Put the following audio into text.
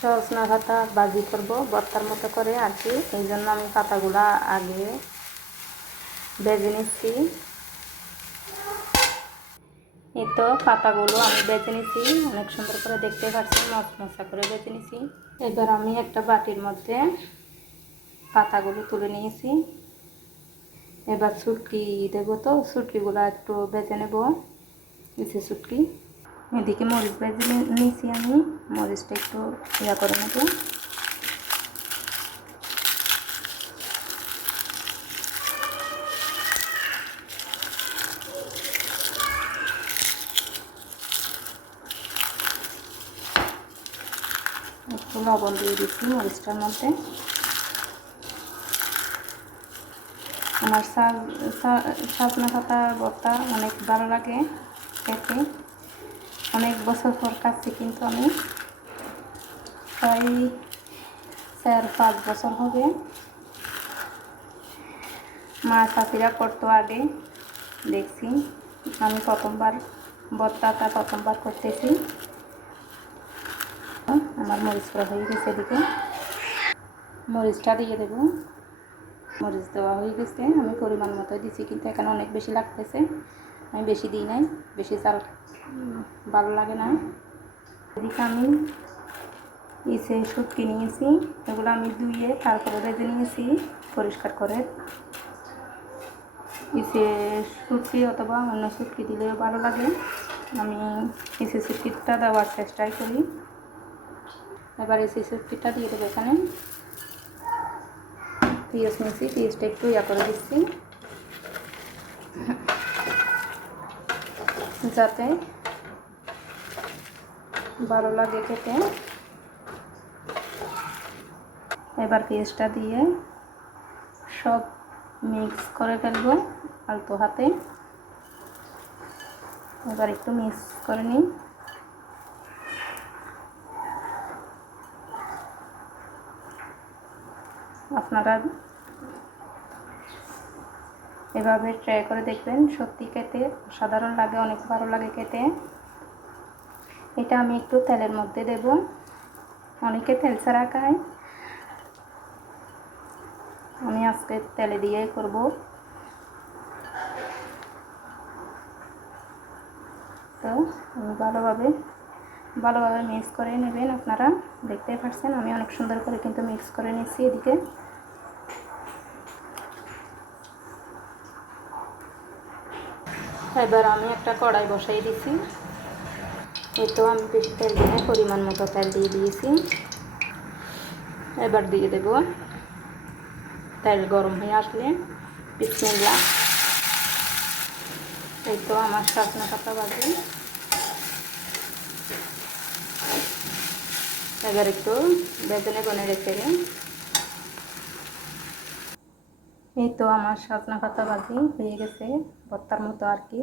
সজনা পাতা ভাজি করব ভর্তার মতো করে আর কি। এই জন্য আমি পাতাগুলো আগে ভেজে নিচ্ছি। এই তো পাতাগুলো আমি বেছে নিচ্ছি, অনেক সুন্দর করে দেখতে পাচ্ছি, মশমশা করে বেছে নিচ্ছি। এবার আমি একটা বাটির মধ্যে পাতাগুলো তুলে নিয়েছি। এবার শুটকি দেবো, তো শুটকিগুলো একটু বেছে নেব। নিচে শুটকি, এদিকে মরিচ ভেজে নিয়েছি আমি, মরিচটা একটু ইয়া করে নেব। একটু লবণ দিয়ে দিচ্ছি মরিচটার মধ্যে। আমার সজনা পাতা ভর্তা অনেক ভালো লাগে খেতে। অনেক বছর পর খাচ্ছি, কিন্তু আমি প্রায় 4-5 বছর হবে। মা চাষিরা করতো আগে, দেখছি। আমি প্রথমবার ভর্তাটা প্রথমবার করতেছি। আমার মরিচ করা হয়ে গেছে, এদিকে মরিচটা দিয়ে দেব। মরিচ দেওয়া হয়ে গেছে, আমি পরিমাণ মতো দিচ্ছি, কিন্তু এখানে অনেক বেশি লাগতেছে, আমি বেশি দিই নাই, বেশি চাল ভালো লাগে না। এদিকে আমি শুটকি নিয়েছি, এগুলো আমি ধুয়ে তারপরে ভেজে নিয়েছি পরিষ্কার করে। শুটকি অথবা অন্য শুটকি দিলেও ভালো লাগে, আমি শুটকিটা দেওয়ার চেষ্টাই করি। এবার শুটকিটা দিয়ে দেবো। এখানে পেঁয়াজ নিয়েছি, পেঁয়াজটা একটু ইয়া করে দিচ্ছি যাতে ভালো লাগে খেতে। এবার পেঁয়াজটা দিয়ে সব মিক্স করে ফেলবো আলতো হাতে। এবার একটু মিক্স করে নিই। আপনারা এভাবে ট্রাই করে দেখবেন, সত্যি খেতে সাধারণ লাগে, অনেক ভালো লাগে খেতে। এটা আমি একটু তেলের মধ্যে দেব, অনেকে তেল ছাড়া খায়, আমি আজকে তেলে দিয়েই করব। তো আমি ভালোভাবে মিক্স করে নেবেন। আপনারা দেখতে পাচ্ছেন আমি অনেক সুন্দর করে কিন্তু মিক্স করে নিচ্ছি। এদিকে এবার আমি একটা কড়াই বসাই দিচ্ছি। এই তো আমি বেশি তেল দিয়ে পরিমাণ মতো তেল দিয়ে দিয়েছি। এবার দিয়ে দেব। তেল গরম হয়ে আসলে বিসমিল্লাহ। এই তো আমার সজনা পাতা ভাজি এবার একটু বেগুনে বনে রেখে দিন। এই তো আমার সজনা পাতা ভাজি হয়ে গেছে ভর্তার মতো আর কি।